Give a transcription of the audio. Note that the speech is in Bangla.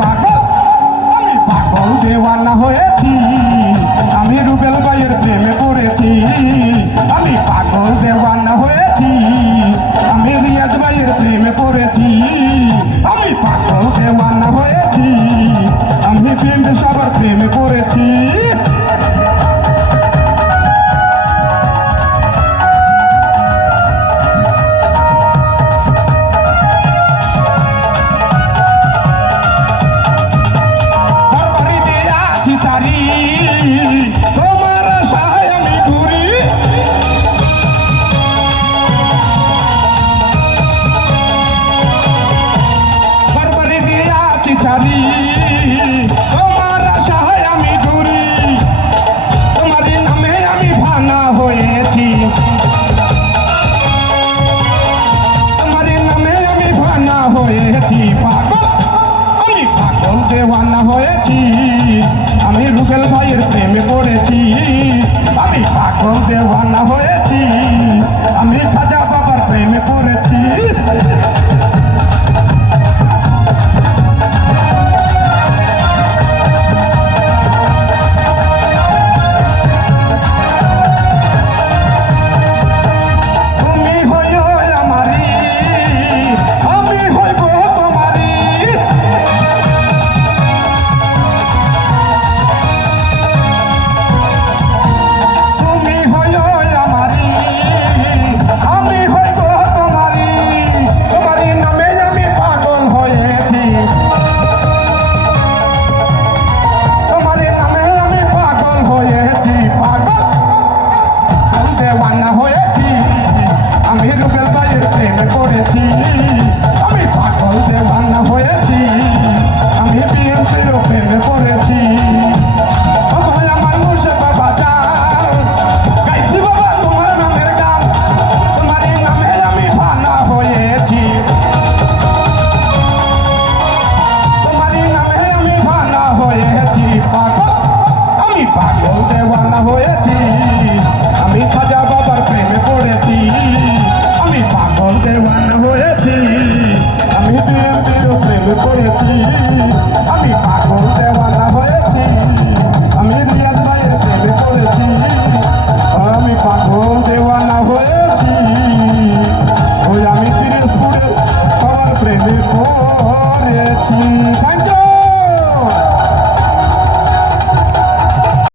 পাগল, আমি পাগল দেওয়ানা হয়েছি, আমি রুবেল ভাইয়ের প্রেমে পড়েছি। আমি পাগল দেওয়ানা হয়েছি, আমি রিয়াজ ভাইয়ের প্রেমে পড়েছি। আমি পাগল দেওয়ানা হয়েছি, আমি বিন্দু সবার প্রেমে পড়েছি। তোমার আশায় আমি ঘুরি, বারবারি দিয়াছি ছাড়ি, তোমার আশায় আমি ঘুরি, তোমারই নামে আমি ভাঙা হয়েছি, তোমারই নামে আমি ভাঙা হয়েছি। পাগল, আমি পাগল দেওয়ানা হয়েছি, আমি রুবেল ভাইয়ের প্রেমে পড়েছি। আমি পাগল দেওয়ানা হয়েছি, আমি খাজা বাবার প্রেমে পড়েছি। তুমি হইও আমারি, আমি হইব তোমারি, তুমি হইও আমারি, আমি হইব তোমারি, তোমারই নামে আমি পাগল হয়েছি, তোমারই নামে আমি পাগল হয়েছি। পাগল দেওয়ানা হয়েছি, আমি রুবেল ভাইয়ের প্রেমে পড়েছি। আমি পাগল দেওয়ানা হয়েছি, আমি বিএনপির প্রেমে পড়েছি। আমার মুর্শিদ বাবা যান, গাইছি বাবা তোমার নামের গান, তোমারই নামে আমি ভাঙা হয়েছি, তোমারই নামে আমি ভাঙা হয়েছি। পাগল, আমি পাগল দেওয়ানা হয়েছি।